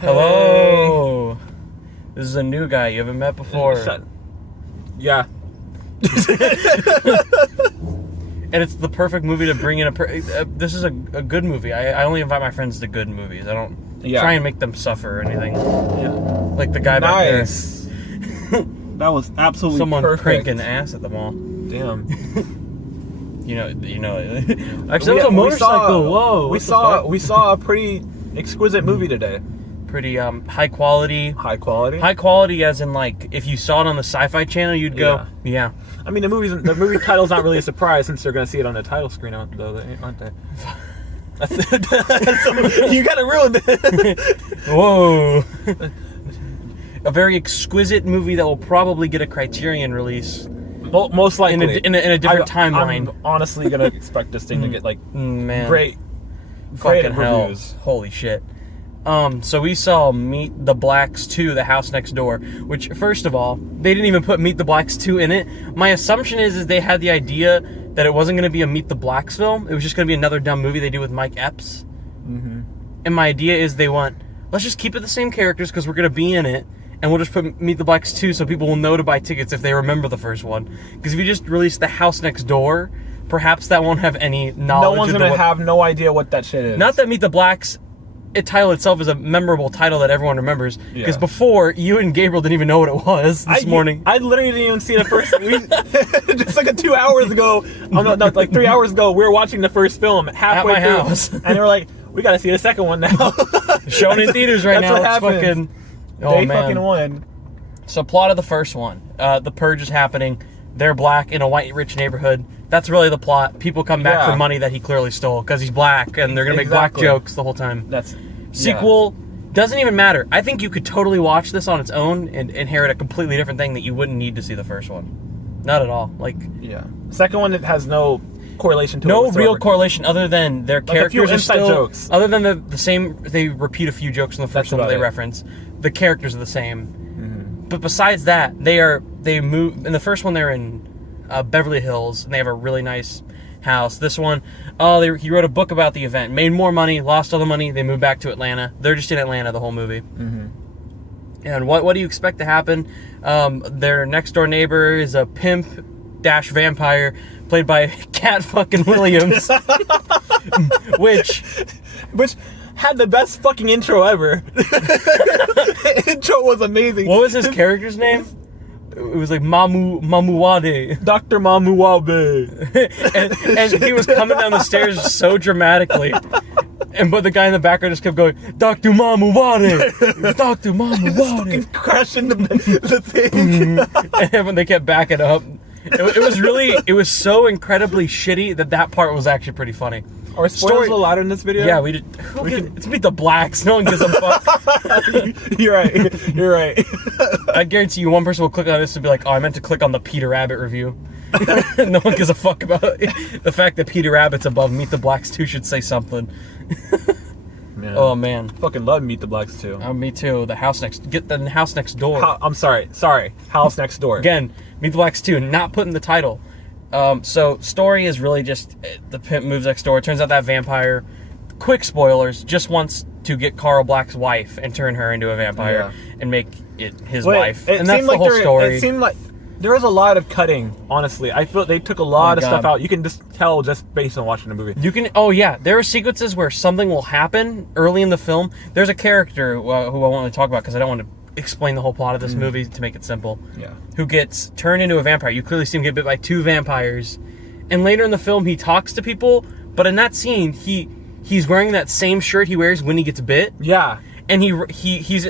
Hello. This is a new guy you haven't met before. Yeah. And it's the perfect movie to bring in this is a good movie. I only invite my friends to good movies. I don't try and make them suffer or anything. Yeah. Like the guy back there. That was absolutely Someone perfect. cranking ass at the mall. Damn. You know. Actually, that was a motorcycle. Whoa. We saw a pretty exquisite movie today. Pretty high quality. High quality. High quality, as in like if you saw it on the Sci-Fi Channel, you'd go, yeah. I mean, the movie title's not really a surprise since they're gonna see it on the title screen, though, aren't they? So, you gotta ruin it. Whoa. A very exquisite movie that will probably get a Criterion release. Most likely. In a different timeline. I'm honestly gonna expect this thing to get like great fucking reviews. Hell. Holy shit. So we saw Meet the Blacks 2, The House Next Door, which, first of all, they didn't even put Meet the Blacks 2 in it. My assumption is they had the idea that it wasn't going to be a Meet the Blacks film. It was just going to be another dumb movie they do with Mike Epps. Mm-hmm. And my idea is let's just keep it the same characters because we're going to be in it, and we'll just put Meet the Blacks 2 so people will know to buy tickets if they remember the first one. Because if you just release The House Next Door, perhaps that won't have any knowledge. No one's going to have no idea what that shit is. Not that Meet the Blacks... title itself is a memorable title that everyone remembers. Because before, you and Gabriel didn't even know what it was this morning. I literally didn't even see the first. Just like 2 hours ago, like 3 hours ago, we were watching the first film halfway at my through, house, and they were like, "We got to see the second one now." Showing in theaters right now. That's what fucking. Day fucking one. So plot of the first one: the purge is happening. They're black in a white rich neighborhood. That's really the plot. People come back for money that he clearly stole because he's black, and they're gonna make black jokes the whole time. Sequel doesn't even matter. I think you could totally watch this on its own and inherit a completely different thing that you wouldn't need to see the first one. Not at all. Second one, it has no correlation to no real correlation other than their characters are still jokes. Other than the same. They repeat a few jokes in the first one that they reference. The characters are the same. Mm-hmm. But besides that, they move in the first one. They're in Beverly Hills, and they have a really nice house. This one, he wrote a book about the event, made more money, lost all the money, they moved back to Atlanta. They're just in Atlanta the whole movie. Mm-hmm. And what do you expect to happen? Their next door neighbor is a pimp - vampire played by Cat fucking Williams. which had the best fucking intro ever. Intro was amazing. What was his character's name? It was like Mamuwade. Dr. Mamuwade. and he was coming down the stairs so dramatically. But the guy in the background just kept going, Dr. Mamuwade! Dr. Mamuwade! Fucking crashing the thing. And when they kept backing up, it was so incredibly shitty that part was actually pretty funny. Are spoilers allowed in this video? Yeah, we did. It's Meet the Blacks. No one gives a fuck. You're right. I guarantee you one person will click on this and be like, oh, I meant to click on the Peter Rabbit review. No one gives a fuck about it. The fact that Peter Rabbit's above Meet the Blacks 2 should say something. Man. Oh, man. Fucking love Meet the Blacks 2. Me too. Get the House Next Door. I'm sorry. House Next Door. Again, Meet the Blacks 2, not put in the title. So story is really just the pimp moves next door. It turns out that vampire, quick spoilers, just wants to get Carl Black's wife and turn her into a vampire and make it his wife. And that's the whole story. It seemed like there was a lot of cutting, honestly. I feel they took a lot of stuff out. You can just tell just based on watching the movie. There are sequences where something will happen early in the film. There's a character who I want to talk about because I don't want to explain the whole plot of this movie to make it simple. Yeah. Who gets turned into a vampire. You clearly see him get bit by 2 vampires. And later in the film, he talks to people, but in that scene, he's wearing that same shirt he wears when he gets bit. Yeah. And he's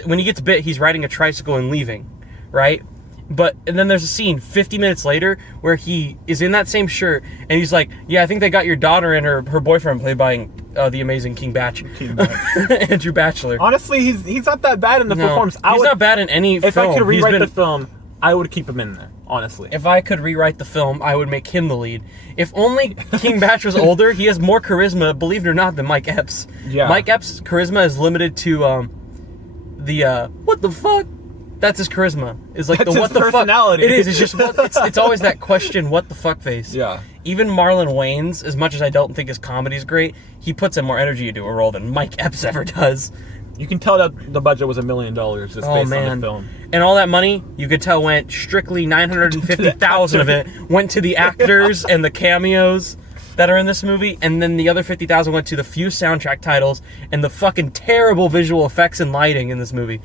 when he gets bit, he's riding a tricycle and leaving, right? And then there's a scene 50 minutes later where he is in that same shirt and he's like, yeah, I think they got your daughter and her boyfriend played by the amazing King Batch. Andrew Batchelor. Honestly, he's not that bad in the performance. He's not bad in any film. If I could rewrite the film, I would keep him in there, honestly. If I could rewrite the film, I would make him the lead. If only King Batch was older, he has more charisma, believe it or not, than Mike Epps. Yeah. Mike Epps' charisma is limited to what the fuck? That's his charisma. Is like that's the what the personality. Fuck. It is. It's just it's always that question, what the fuck face. Yeah. Even Marlon Wayans, as much as I don't think his comedy is great, he puts in more energy into a role than Mike Epps ever does. You can tell that the budget was $1 million just based on the film. And all that money, you could tell, went strictly $950,000 of it went to the actors and the cameos that are in this movie, and then the other $50,000 went to the few soundtrack titles and the fucking terrible visual effects and lighting in this movie.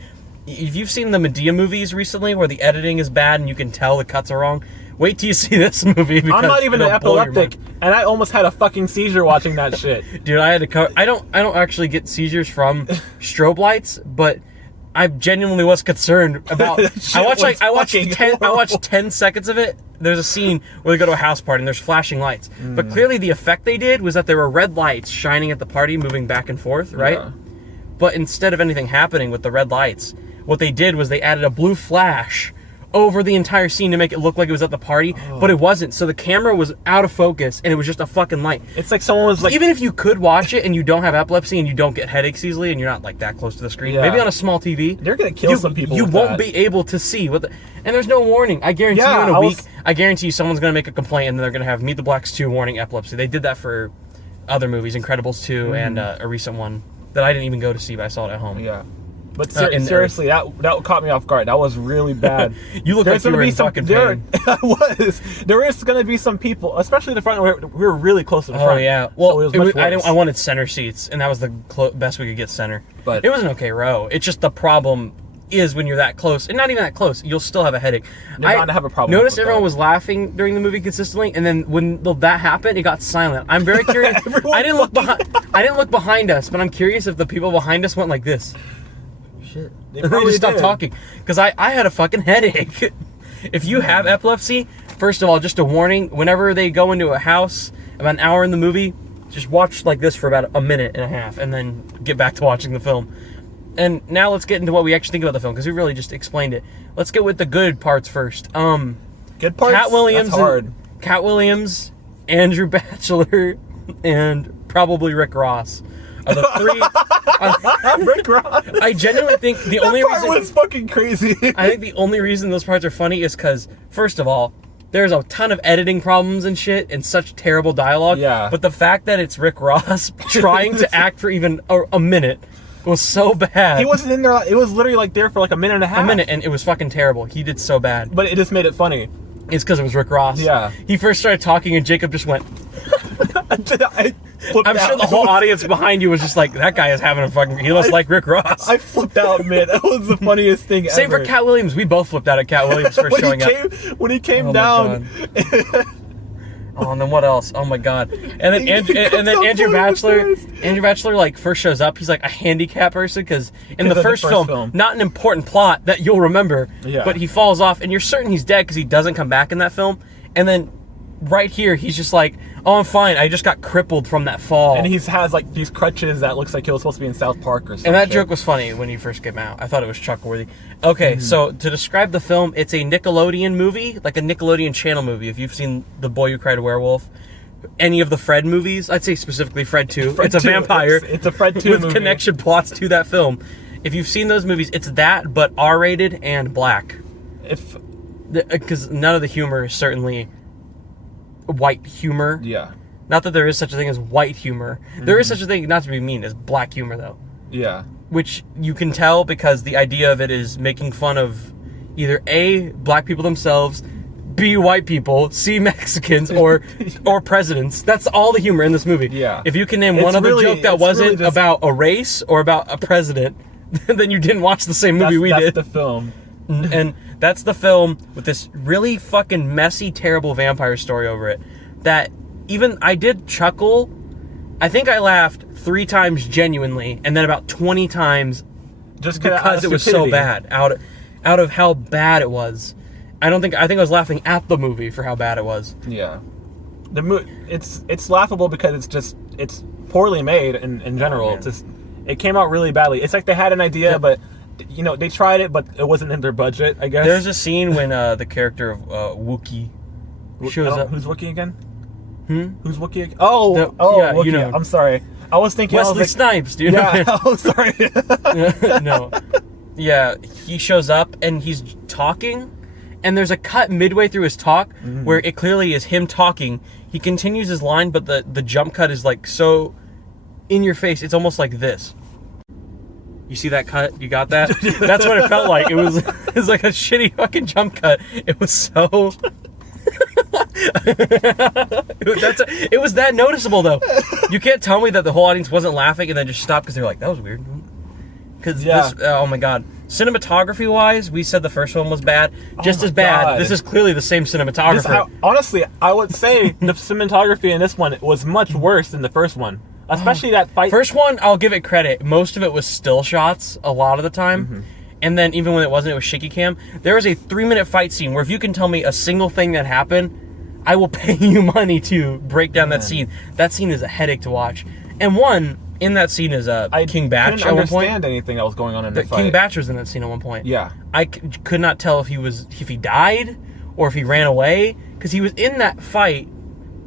If you've seen the Medea movies recently, where the editing is bad and you can tell the cuts are wrong, wait till you see this movie. Because I'm not even an epileptic, and I almost had a fucking seizure watching that shit. Dude, I had to cover. I don't actually get seizures from strobe lights, but I genuinely was concerned about. I watched 10 seconds of it. There's a scene where they go to a house party and there's flashing lights, but clearly the effect they did was that there were red lights shining at the party, moving back and forth, right? Yeah. But instead of anything happening with the red lights, what they did was they added a blue flash over the entire scene to make it look like it was at the party, but it wasn't. So the camera was out of focus, and it was just a fucking light. It's like someone was like... Even if you could watch it and you don't have epilepsy and you don't get headaches easily and you're not like that close to the screen, maybe on a small TV, they're gonna kill some people. You won't be able to see what. And there's no warning. I guarantee you in a week, I guarantee you someone's gonna make a complaint and they're gonna have Meet the Blacks 2 warning epilepsy. They did that for other movies, Incredibles 2 and a recent one that I didn't even go to see, but I saw it at home. Yeah. But seriously, that caught me off guard. That was really bad. You look like you were in fucking pain. I was. There is going to be some people, especially in the front. We were really close to the front. Oh yeah. Well, so I wanted center seats, and that was the best we could get center. But it was an okay row. It's just the problem is when you're that close, and not even that close, you'll still have a headache. I have a problem. Notice everyone was laughing during the movie consistently, and then when that happened, it got silent. I'm very curious. I didn't look behind us, but I'm curious if the people behind us went like this. Shit. They just stopped talking because I had a fucking headache. If you have epilepsy, first of all, just a warning: whenever they go into a house, about an hour in the movie, just watch like this for about a minute and a half, and then get back to watching the film. And now let's get into what we actually think about the film, because we really just explained it. Let's get with the good parts first. Good parts. Cat Williams, Andrew Bachelor, and probably Rick Ross are the three. Rick Ross. I genuinely think the only reason was fucking crazy. I think the only reason those parts are funny is because, first of all, there's a ton of editing problems and shit and such terrible dialogue. Yeah. But the fact that it's Rick Ross trying to act for even a minute was so bad. He wasn't in there. It was literally like there for like a minute and a half. And it was fucking terrible. He did so bad. But it just made it funny. It's because it was Rick Ross. Yeah. He first started talking and Jacob just went. I'm sure the whole audience behind you was just like, that guy is having a fucking. He looks like Rick Ross. I flipped out, man. That was the funniest thing ever. Same for Cat Williams. We both flipped out at Cat Williams first showing up. When he came down. Oh, and then what else? Oh my god! And then Andrew Bachelor like first shows up. He's like a handicapped person because in the first film, not an important plot that you'll remember. Yeah. But he falls off, and you're certain he's dead because he doesn't come back in that film. And then right here, he's just like, "Oh, I'm fine. I just got crippled from that fall." And he has like these crutches that looks like he was supposed to be in South Park or something. And that joke was funny when he first came out. I thought it was Chuck-worthy. Okay, so to describe the film, it's a Nickelodeon movie, like a Nickelodeon channel movie. If you've seen The Boy Who Cried Werewolf, any of the Fred movies, I'd say specifically Fred 2. It's a vampire. It's a Fred 2 with movie. connection plots to that film. If you've seen those movies, it's that, but R-rated and black. Because none of the humor is certainly white humor. Yeah. Not that there is such a thing as white humor. There is such a thing, not to be mean, as black humor, though. Yeah. Which you can tell because the idea of it is making fun of either A, black people themselves, B, white people, C, Mexicans, or presidents. That's all the humor in this movie. Yeah. If you can name one other joke that wasn't about a race or about a president, then you didn't watch the same movie we did. That's the film. And that's the film with this really fucking messy, terrible vampire story over it. That even I did chuckle. I think I laughed 3 times genuinely, and then about 20 times just because it was so bad. Out of how bad it was. I think I was laughing at the movie for how bad it was. Yeah. It's laughable because it's poorly made in general. It came out really badly. It's like they had an idea, but they tried it, but it wasn't in their budget, I guess. There's a scene when the character of Wookiee shows up. Who's Wookiee again? Who's Wookiee again? Yeah, Wookiee. I'm sorry. I was thinking Wesley Snipes, dude. Yeah, I'm sorry. No. Yeah, he shows up and he's talking, and there's a cut midway through his talk where it clearly is him talking. He continues his line, but the jump cut is like so in your face. It's almost like this. You see that cut? You got that? That's what it felt like. It was like a shitty fucking jump cut. It was so... it was that noticeable, though. You can't tell me that the whole audience wasn't laughing and then just stopped because they were like, that was weird. Because this... Oh, my God. Cinematography-wise, we said the first one was bad. Just as bad. God. This is clearly the same cinematographer. Honestly, I would say the cinematography in this one was much worse than the first one. Especially that fight. First one, I'll give it credit. Most of it was still shots a lot of the time. Mm-hmm. And then even when it wasn't, it was shaky cam. There was a 3-minute fight scene where if you can tell me a single thing that happened, I will pay you money to break down that scene. That scene is a headache to watch. And one in that scene is King Batch at one point. I couldn't understand anything that was going on in the fight. King Batch was in that scene at one point. Yeah. I could not tell if he died or if he ran away because he was in that fight.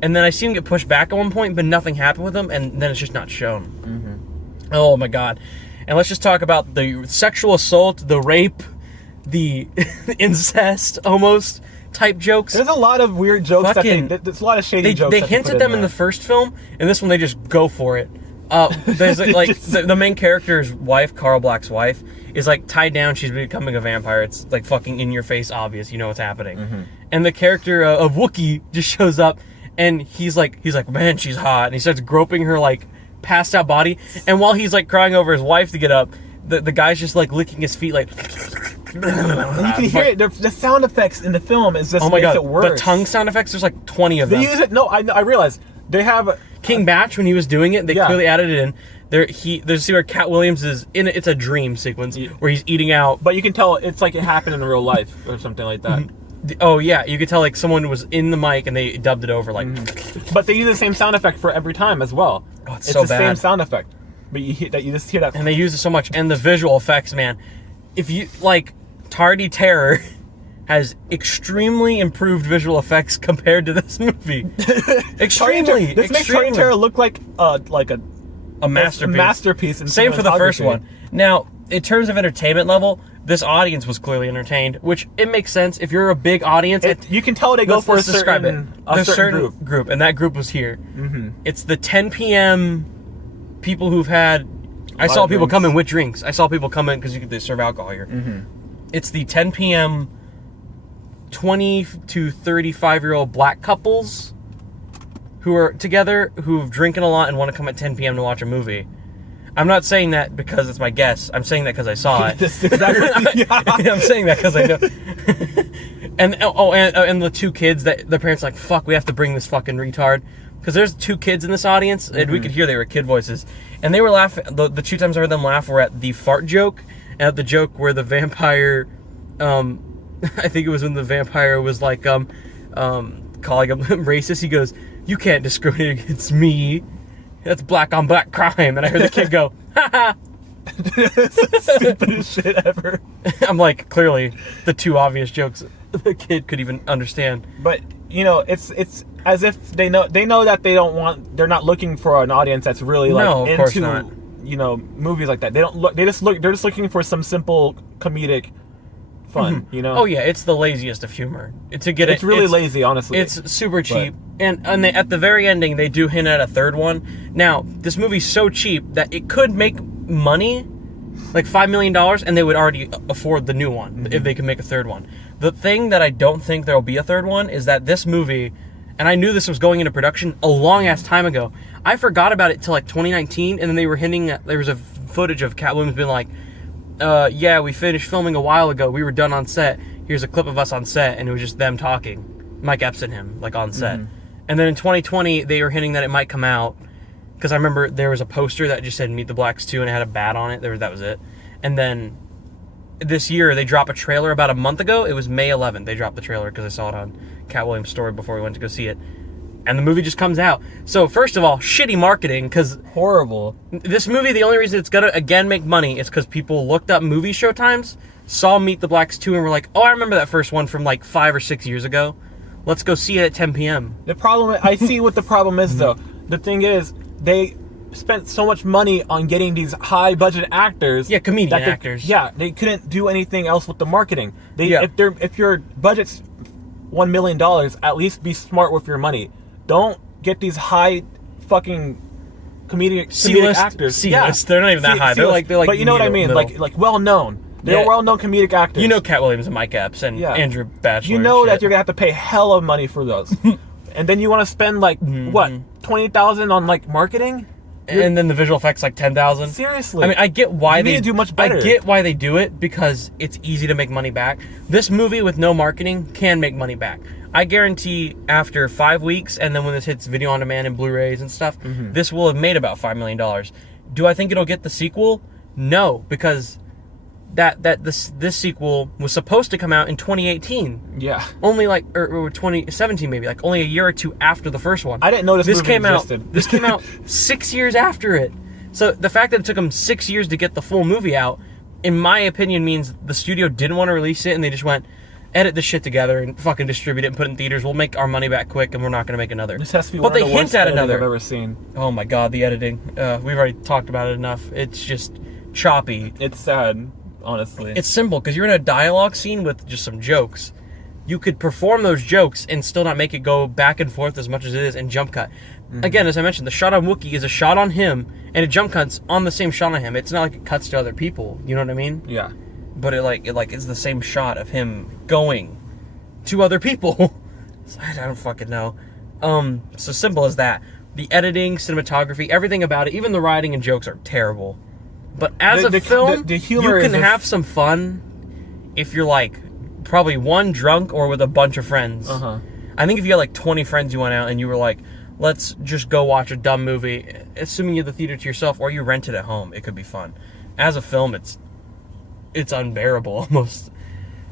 And then I see him get pushed back at one point, but nothing happened with him, and then it's just not shown. Mm-hmm. Oh, my God. And let's just talk about the sexual assault, the rape, the incest, almost, type jokes. There's a lot of weird jokes. There's a lot of shady jokes. They hinted them in the first film, and this one they just go for it. There's like the main character's wife, Carl Black's wife, is like tied down. She's becoming a vampire. It's like fucking in your face, obvious. You know what's happening. Mm-hmm. And the character of Wookiee just shows up. And he's like, man, she's hot. And he starts groping her, like, passed out body. And while he's, like, crying over his wife to get up, the guy's just, like, licking his feet, like... You can hear it. The sound effects in the film is just makes it worse. The tongue sound effects, there's, like, 20 of them. They use it... No, I realize. They have... King Batch, when he was doing it, they clearly added it in. There's a scene where Cat Williams is in it. It's a dream sequence where he's eating out. But you can tell it's like it happened in real life or something like that. Oh, yeah, you could tell, like, someone was in the mic and they dubbed it over, like... But they use the same sound effect for every time as well. Oh, it's so bad. It's the same sound effect. But you just hear that... And they use it so much. And the visual effects, man. If you, like, Tardy Terror has extremely improved visual effects compared to this movie. Extremely. This makes Tardy Terror look like a masterpiece. Masterpiece in Same for the first one. Now, in terms of entertainment level... This audience was clearly entertained, which it makes sense. If you're a big audience... you can tell they go for a certain group. And that group was here. Mm-hmm. It's the 10 p.m. people who've had... I saw people come in with drinks. I saw people come in because they serve alcohol here. Mm-hmm. It's the 10 p.m. 20 to 35-year-old black couples who are together, who've drinking a lot and want to come at 10 p.m. to watch a movie. I'm not saying that because it's my guess. I'm saying that because I saw it. I'm saying that because I know. and the two kids that the parents are like, fuck, we have to bring this fucking retard. Because there's two kids in this audience, and we could hear they were kid voices. And they were laughing. The 2 times I heard them laugh were at the fart joke, and at the joke where the vampire, I think it was when the vampire was like, calling him racist. He goes, you can't discriminate against me. That's black on black crime. And I heard the kid go, ha ha. That's the stupidest shit ever. I'm like, clearly, the 2 obvious jokes the kid could even understand. But, it's as if they know that they're not looking for an audience that's really like into, movies like that. They're just looking for some simple comedic fun, Oh yeah, it's the laziest of humor. It's really lazy, honestly. It's super cheap. And at the very ending, they do hint at a third one. Now, this movie's so cheap that it could make money, like $5 million, and they would already afford the new one if they could make a third one. The thing that I don't think there will be a third one is that this movie, and I knew this was going into production a long-ass time ago. I forgot about it till like 2019, and then they were hinting at, there was a footage of Cat Williams being like, yeah, we finished filming a while ago. We were done on set. Here's a clip of us on set, and it was just them talking. Mike Epps and him, like, on set. And then in 2020, they were hinting that it might come out, because I remember there was a poster that just said Meet the Blacks 2, and it had a bat on it. That was it. And then this year, they dropped a trailer about a month ago. It was May 11th. They dropped the trailer, because I saw it on Cat Williams' story before we went to go see it. And the movie just comes out. So, first of all, shitty marketing, because... Horrible. This movie, the only reason it's going to, again, make money is because people looked up movie showtimes, saw Meet the Blacks 2, and were like, oh, I remember that first one from, like, 5 or 6 years ago. Let's go see it at 10 p.m. The problem... I see what the problem is, though. The thing is, they spent so much money on getting these high-budget actors... Yeah, comedian actors. Yeah, they couldn't do anything else with the marketing. If your budget's $1 million, at least be smart with your money. Don't get these high fucking comedic C-list actors. C-list. They're not even that high. They're like but you know what I mean? middle. Like well known. They're well known comedic actors. You know Cat Williams and Mike Epps and Andrew Bachelor. You know that you're gonna have to pay hella money for those, and then you want to spend like what $20,000 on like marketing. And then the visual effects like 10,000. Seriously, I mean, I get why they do much better. I get why they do it because it's easy to make money back. This movie with no marketing can make money back. I guarantee after 5 weeks, and then when this hits video on demand and Blu-rays and stuff, this will have made about $5 million. Do I think it'll get the sequel? No, because this sequel was supposed to come out in 2018. Yeah. Only like or 2017 maybe, like only a year or two after the first one. I didn't know this movie came existed. out. This came out 6 years after it. So the fact that it took them 6 years to get the full movie out, in my opinion, means the studio didn't want to release it and they just went, edit this shit together and fucking distribute it and put it in theaters. We'll make our money back quick and we're not going to make another. This has to be but one of they the hint worst at editing another. I've ever seen. Oh my god, the editing. We've already talked about it enough. It's just choppy. It's sad. Honestly, it's simple because you're in a dialogue scene with just some jokes. You could perform those jokes and still not make it go back and forth as much as it is and jump cut. Again, as I mentioned, the shot on Wookiee is a shot on him and it jump cuts on the same shot on him. It's not like it cuts to other people. You know what I mean? Yeah. But it is the same shot of him going to other people. So I don't fucking know. So simple as that. The editing, cinematography, everything about it, even the writing and jokes are terrible. But as a film, the humor you can have some fun if you're like probably one drunk or with a bunch of friends. I think if you had like 20 friends you went out and you were like, let's just go watch a dumb movie, assuming you have the theater to yourself or you rent it at home, it could be fun. As a film, it's unbearable almost.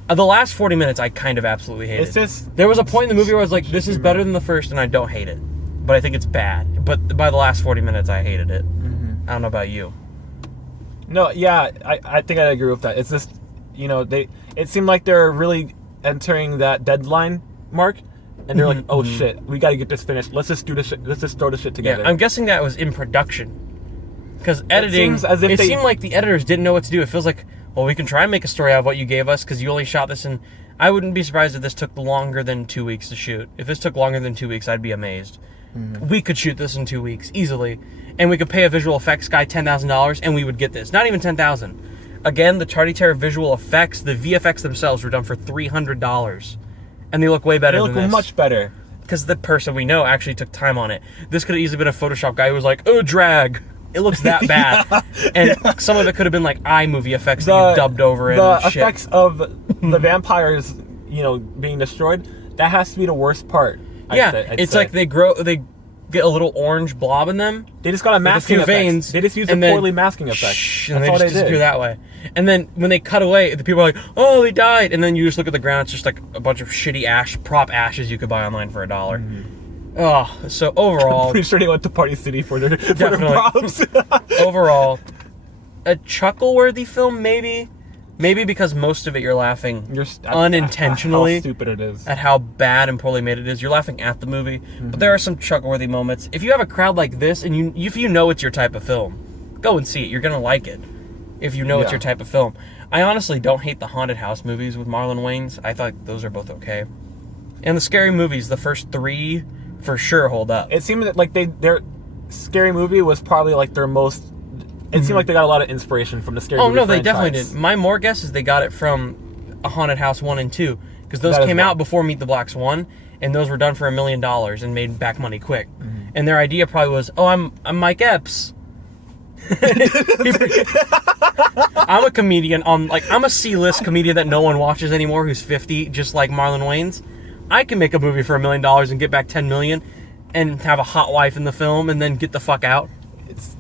The last 40 minutes I kind of absolutely hated. There was a point in the movie where I was like, this is better than the first and I don't hate it. But I think it's bad. But by the last 40 minutes I hated it. I don't know about you. No, yeah, I think I agree with that. It's just, it seemed like they're really entering that deadline mark, and they're like, oh shit, we gotta get this finished. Let's just do this shit. Let's just throw this shit together. Yeah, I'm guessing that was in production, because editing. It seemed like the editors didn't know what to do. It feels like, well, we can try and make a story out of what you gave us, because you only shot this in. I wouldn't be surprised if this took longer than 2 weeks to shoot. If this took longer than 2 weeks, I'd be amazed. We could shoot this in 2 weeks easily, and we could pay a visual effects guy $10,000 and we would get this. Not even $10,000. Again, the Charlie Terror visual effects, the VFX themselves were done for $300, and they look way better. They look much better because the person we know actually took time on it. This could have easily been a Photoshop guy who was like, "Oh, drag." It looks that bad, and some of it could have been like iMovie effects that you dubbed over it. The effects of the vampires, being destroyed. That has to be the worst part. I'd say. Like they get a little orange blob in them. They just got a masking effect. Veins. They just used a poorly masking effect. That's all they disappear that way. And then when they cut away, the people are like, "Oh, they died." And then you just look at the ground; it's just like a bunch of shitty prop ashes you could buy online for $1. Oh, so overall, I'm pretty sure they went to Party City for their props. Overall, a chuckle-worthy film, maybe. Maybe because most of it you're laughing unintentionally at how stupid it is, at how bad and poorly made it is. You're laughing at the movie, but there are some chuckle-worthy moments. If you have a crowd like this and if you know it's your type of film, go and see it. You're gonna like it if you know it's your type of film. I honestly don't hate the haunted house movies with Marlon Wayans. I thought those are both okay, and the scary movies, the first 3 for sure hold up. It seemed that like their scary movie was probably like their most. It seemed like they got a lot of inspiration from the scary movie franchise. They definitely did. My more guess is they got it from A Haunted House 1 and 2, because those came out before Meet the Blacks 1, and those were done for $1 million and made back money quick. And their idea probably was, "Oh, I'm Mike Epps. I'm a comedian I'm a C-list comedian that no one watches anymore, who's 50, just like Marlon Wayans. I can make a movie for $1 million and get back $10 million, and have a hot wife in the film, and then get the fuck out."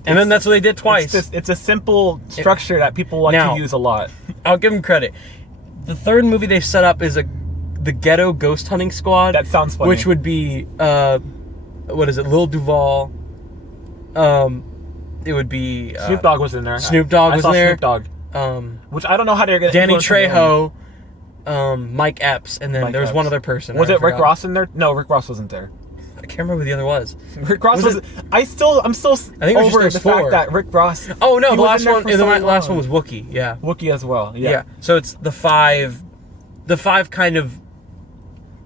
And then that's what they did twice. It's a simple structure that people like to use a lot. I'll give them credit. The third movie they set up is the Ghetto Ghost Hunting Squad. That sounds funny. Which would be, what is it, Lil Duval. It would be... Snoop Dogg was in there. Snoop Dogg was in there. Snoop Dogg. Which I don't know how they're going to... Danny Trejo, Mike Epps, and then there was one other person. Was it Rick Ross in there? No, Rick Ross wasn't there. I can't remember who the other was. Rick Ross was. I'm still over the fact that Rick Ross. Oh no, the last one was Wookiee. Yeah, Wookiee as well. Yeah. So it's the five kind of.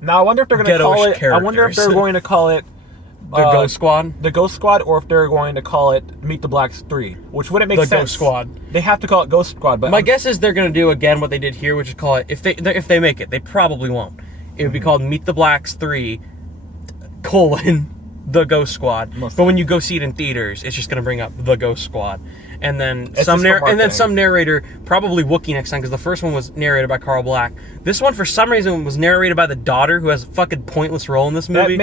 Now I wonder if they're going to call it. I wonder if they're going to call it The Ghost Squad? The Ghost Squad, or if they're going to call it Meet the Blacks 3, which wouldn't make sense. The Ghost Squad. They have to call it Ghost Squad, but... My guess is they're going to do, again, what they did here, which is call it... If they make it, they probably won't. It would be called Meet the Blacks 3, The Ghost Squad. But when you go see it in theaters, it's just going to bring up The Ghost Squad. And then some narrator, probably Wookiee next time, because the first one was narrated by Carl Black. This one, for some reason, was narrated by the daughter, who has a fucking pointless role in this movie.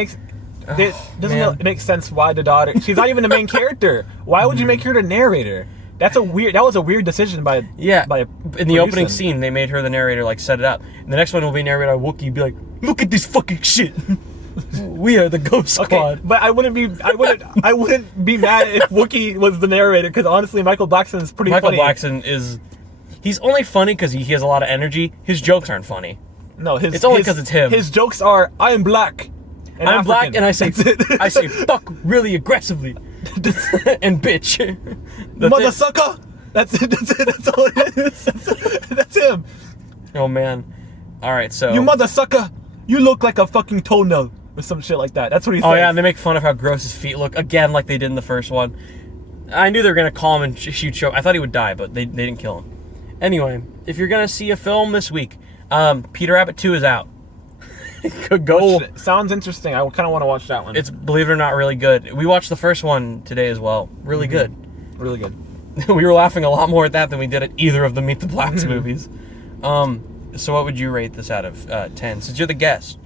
Doesn't make sense why the daughter... She's not even the main character. Why would you make her the narrator? That was a weird decision by in the opening scene, they made her the narrator, like, set it up. And the next one will be narrated by Wookiee, be like, look at this fucking shit. We are the Ghost Squad. Okay, but I wouldn't be mad if Wookiee was the narrator, because honestly, Michael Blackson is pretty funny. Michael Blackson is... He's only funny because he has a lot of energy. His jokes aren't funny. No, it's only because it's him. His jokes are, I am black. And I'm African. black, and I say fuck really aggressively. And bitch. Mother sucker! That's it. That's all it is. That's him. Oh, man. Alright, so... You mother sucker! You look like a fucking toenail. Or some shit like that. That's what he says. Oh, yeah, and they make fun of how gross his feet look. Again, like they did in the first one. I knew they were going to call him and shoot choke. I thought he would die, but they didn't kill him. Anyway, if you're going to see a film this week, Peter Rabbit 2 is out. Go. Which sounds interesting. I kind of want to watch that one. It's, believe it or not, really good. We watched the first one today as well. Really good. Really good. We were laughing a lot more at that than we did at either of the Meet the Blacks movies. So what would you rate this out of 10, since you're the guest?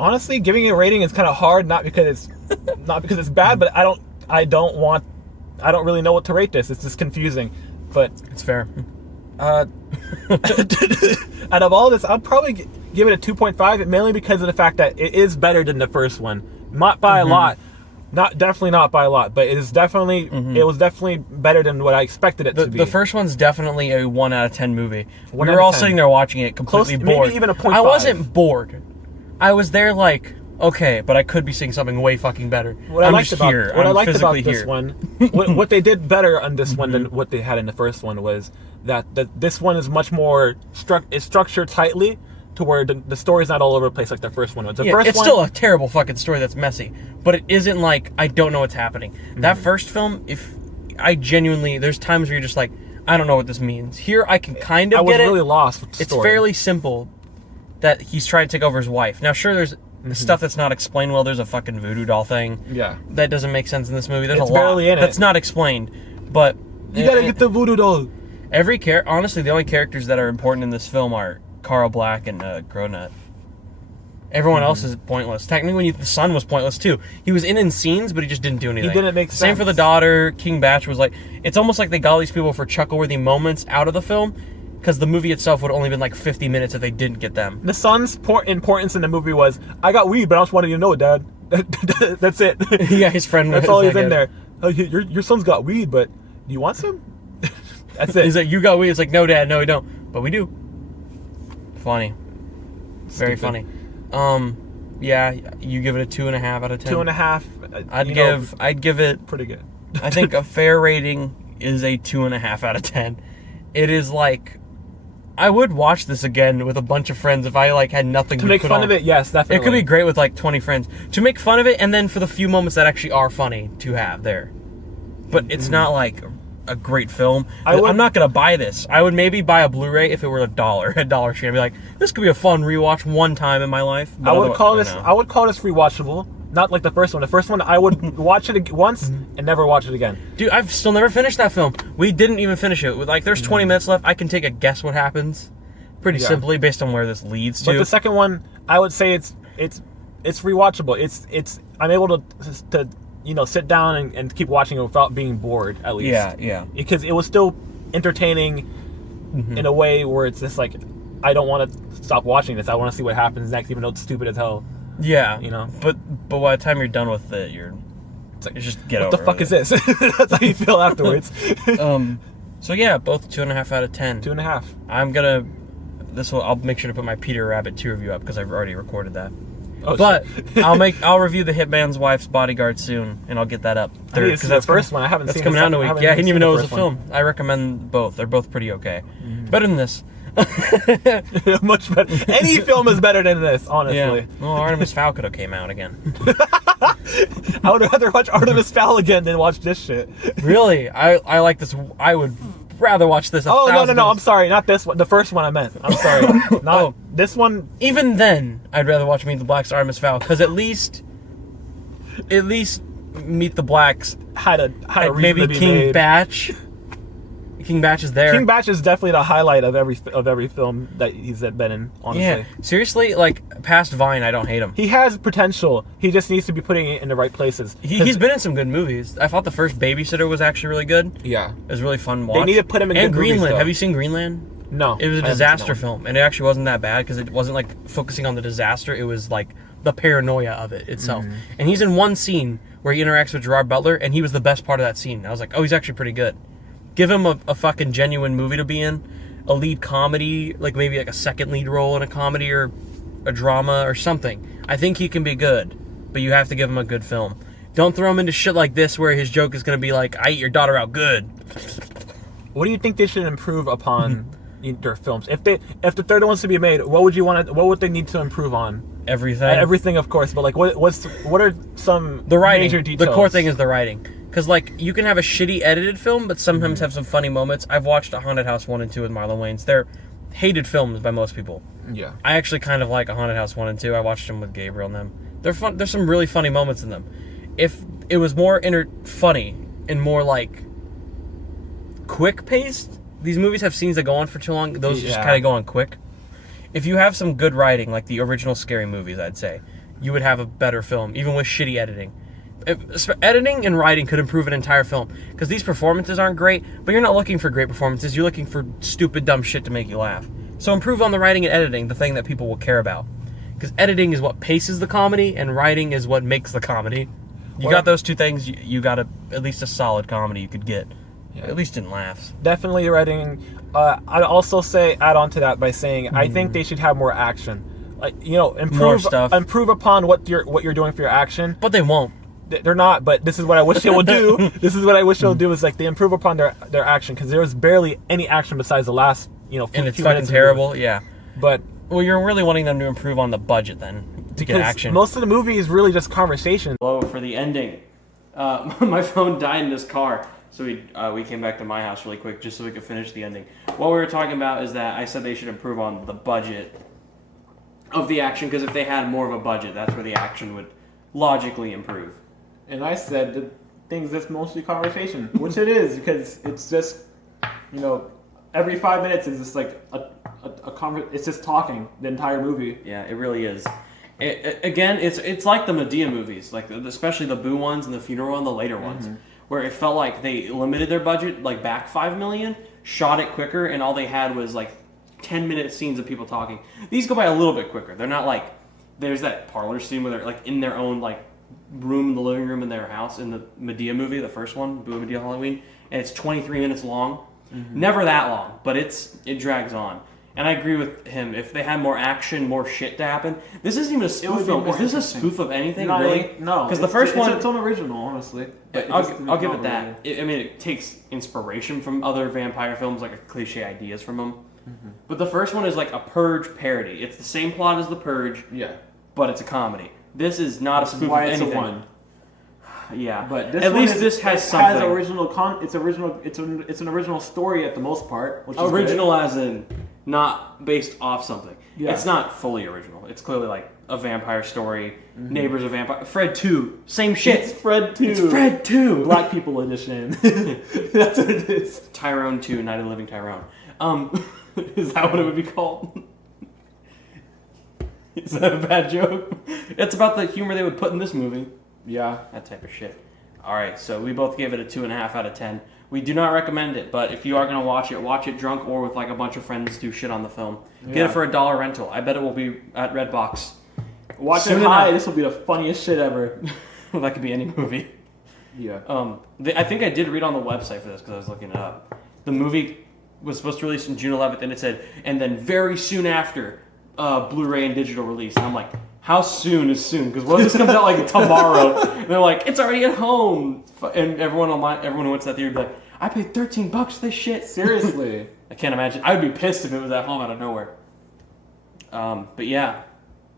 Honestly, giving it a rating is kind of hard, not because it's bad, but I don't really know what to rate this. It's just confusing. But it's fair. Out of all this, I'd probably give it a 2.5, mainly because of the fact that it is better than the first one. Not by a lot. Definitely not by a lot, but it was definitely better than what I expected it to be. The first one's definitely a 1 out of 10 movie. We were all sitting there watching it completely bored. Maybe even a 0.5. I wasn't bored. I was there like, okay, but I could be seeing something way fucking better. What I liked about this one, what they did better on this one than what they had in the first one was that this one is much more structured tightly, to where the story's not all over the place like the first one was. It's still a terrible fucking story that's messy, but it isn't like I don't know what's happening. That first film, there's times where you're just like, I don't know what this means. Here I can kind of get it. I was really lost with the story. It's fairly simple that he's trying to take over his wife. Now, sure, there's stuff that's not explained well. There's a fucking voodoo doll thing. Yeah. That doesn't make sense in this movie. There's a lot that's not explained, but... You gotta get the voodoo doll. Honestly, the only characters that are important in this film are Carl Black and Gronut. Everyone else is pointless. Technically, the son was pointless too. He was in scenes, but he just didn't do anything. He didn't make sense. Same for the daughter. King Batch was like... It's almost like they got all these people for chuckle-worthy moments out of the film, because the movie itself would have only been like 50 minutes if they didn't get them. The son's importance in the movie was, I got weed, but I just wanted you to know it, Dad. That's it. Yeah, his friend. That's all he's in there. Oh, your son's got weed, but do you want some? That's it. He's like, you got weed. It's like, no, Dad, no, we don't. But we do. Funny. Very funny. Yeah, you give it a 2.5 out of 10. 2.5. I'd give it pretty good. I think a fair rating is a 2.5 out of 10. It is like, I would watch this again with a bunch of friends if I like had nothing to make fun of it. Yes, definitely. It could be great with like 20 friends to make fun of it, and then for the few moments that actually are funny to have there. But it's not like a great film. I'm not gonna buy this. I would maybe buy a Blu-ray if it were $1 at Dollar Tree. I'd be like, this could be a fun rewatch one time in my life. I would call this rewatchable. Not like the first one. The first one, I would watch it once and never watch it again. Dude, I've still never finished that film. We didn't even finish it. Like, there's 20 minutes left. I can take a guess what happens pretty simply based on where this leads to. But the second one, I would say it's rewatchable. I'm able to sit down and keep watching it without being bored, at least. Yeah. Because it was still entertaining in a way where it's just like, I don't want to stop watching this. I want to see what happens next, even though it's stupid as hell. Yeah, but by the time you're done with it, it's like, just get over it. What the fuck is this? That's how you feel afterwards. So yeah, both 2.5 out of 10. 2.5. I'll make sure to put my Peter Rabbit 2 review up because I've already recorded that. Oh, but I'll review the Hitman's Wife's Bodyguard soon, and I'll get that up. Because that's the first one. I haven't seen. That's coming out in a week. Yeah, I didn't even know it was a film. I recommend both. They're both pretty okay. Better than this. Much better. Any film is better than this, honestly. Yeah. Well, Artemis Fowl could have came out again. I would rather watch Artemis Fowl again than watch this shit. Really? I like this. I would rather watch this. Oh, no. I'm sorry. Not this one. The first one I meant. I'm sorry. Not this one. Even then, I'd rather watch Meet the Blacks Artemis Fowl, because at least Meet the Blacks had a reason maybe to be King made. Batch. King Batch is there. King Batch is definitely the highlight of every film that he's been in, honestly. Yeah, seriously, like, past Vine, I don't hate him. He has potential. He just needs to be putting it in the right places. He's been in some good movies. I thought the first Babysitter was actually really good. Yeah. It was really fun to watch. They need to put him in and good movies, Greenland. though. Have you seen Greenland? No. It was a disaster film, and it actually wasn't that bad, because it wasn't, like, focusing on the disaster. It was, like, the paranoia of it itself. Mm-hmm. And he's in one scene where he interacts with Gerard Butler, and he was the best part of that scene. I was like, oh, he's actually pretty good. Give him a fucking genuine movie to be in, a lead comedy, like maybe like a second lead role in a comedy or a drama or something. I think he can be good, but you have to give him a good film. Don't throw him into shit like this where his joke is going to be like, I eat your daughter out good. What do you think they should improve upon in their films? If the third one's to be made, what would they need to improve on? Everything. Everything, of course, but like what are some the writing. major details? The core thing is the writing. Because, like, you can have a shitty edited film, but sometimes have some funny moments. I've watched A Haunted House 1 and 2 with Marlon Wayans. They're hated films by most people. Yeah. I actually kind of like A Haunted House 1 and 2. I watched them with Gabriel and them. They're fun. There's some really funny moments in them. If it was more funny and more, like, quick-paced, these movies have scenes that go on for too long. Those just kind of go on quick. If you have some good writing, like the original Scary movies, I'd say, you would have a better film, even with shitty editing. Editing and writing could improve an entire film, because these performances aren't great, but you're not looking for great performances, you're looking for stupid, dumb shit to make you laugh. So improve on the writing and editing, the thing that people will care about. Because editing is what paces the comedy, and writing is what makes the comedy. You got those two things, you got at least a solid comedy you could get. Yeah. At least in laughs. Definitely writing. I'd also add on to that by saying, I think they should have more action. Like, improve upon what you're doing for your action. But they won't. They're not, but this is what I wish they would do. This is what I wish they would do, is like they improve upon their action, because there was barely any action besides the last, and it's fucking terrible, yeah. But you're really wanting them to improve on the budget then to get action. Most of the movie is really just conversation. Hello for the ending. My phone died in this car, so we came back to my house really quick just so we could finish the ending. What we were talking about is that I said they should improve on the budget of the action, because if they had more of a budget, that's where the action would logically improve. And I said that things that's mostly conversation, which it is, because it's just, every 5 minutes is just like it's just talking the entire movie. Yeah, it really is. It's like the Medea movies, like especially the Boo ones and the funeral and the later ones, where it felt like they limited their budget, like back $5 million, shot it quicker, and all they had was like 10-minute scenes of people talking. These go by a little bit quicker. They're not like, there's that parlor scene where they're like in their own like room in the living room in their house in the Medea movie, the first one, Boo Medea Halloween, and it's 23 minutes long. Never that long, but it drags on. And I agree with him. If they had more action, more shit to happen. This isn't even a spoof film. Is this a spoof of anything, really? No. Because the first one... It's its own original, honestly. I'll give it that. It takes inspiration from other vampire films, like cliche ideas from them. But the first one is like a Purge parody. It's the same plot as the Purge, but it's a comedy. This is not a spoof of anything. It's a one. Yeah, but at least this has something. It has original it's an original story at the most part. Which is original good. As in not based off something. Yeah. It's not fully original. It's clearly like a vampire story. Neighbors of vampire. Fred 2. Same shit. It's Fred 2. It's Fred 2. Black people edition. That's what it is. Tyrone 2. Night of the Living Tyrone. Is that what it would be called? Is that a bad joke? It's about the humor they would put in this movie. Yeah. That type of shit. Alright, so we both gave it a 2.5 out of 10. We do not recommend it, but if you are going to watch it drunk or with like a bunch of friends do shit on the film. Get it for $1 rental. I bet it will be at Redbox. Watch it high. This will be the funniest shit ever. Well, that could be any movie. Yeah. I think I did read on the website for this because I was looking it up. The movie was supposed to release on June 11th, and it said, and then very soon after, Blu-ray and digital release. And I'm like, how soon is soon? Because what if this comes out like tomorrow? And they're like, it's already at home. And everyone who went to that theater would be like, I paid $13 for this shit. Seriously. I can't imagine. I would be pissed if it was at home out of nowhere. But yeah,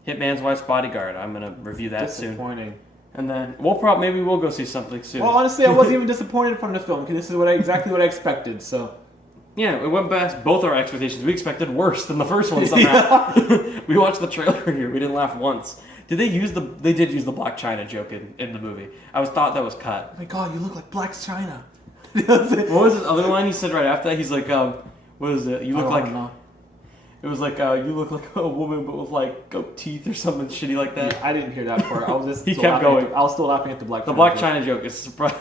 Hitman's Wife's Bodyguard. I'm gonna review that soon. Disappointing. And then maybe we'll go see something soon. Well, honestly, I wasn't even disappointed from the film because this is exactly what I expected. So. Yeah, it went past both our expectations. We expected worse than the first one somehow. We watched the trailer here. We didn't laugh once. They did use the Black China joke in the movie. I thought that was cut. Oh my god, you look like Black China. What was his other line he said right after that? He's like, what is it? You look like... It was like, you look like a woman but with like goat teeth or something shitty like that. Yeah, I didn't hear that part. I was just he kept going. I was still laughing at the Black China. The Black China joke is surprise.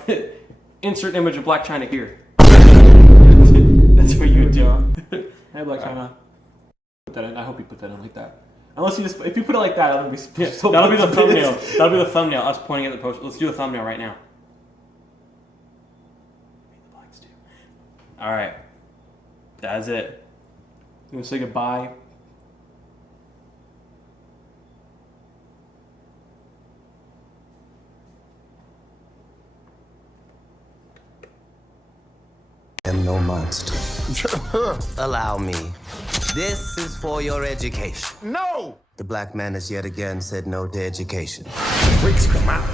Insert image of Black China here. That's what you would do. Hey, Black China. Put that in. I hope you put that in like that. Unless if you put it like that, that'll be so that'll be the thumbnail. That'll be the thumbnail. Us pointing at the post. Let's do the thumbnail right now. All right, that's it. You want to say goodbye? I am no monster. Allow me. This is for your education. No! The black man has yet again said no to education. Freaks come out.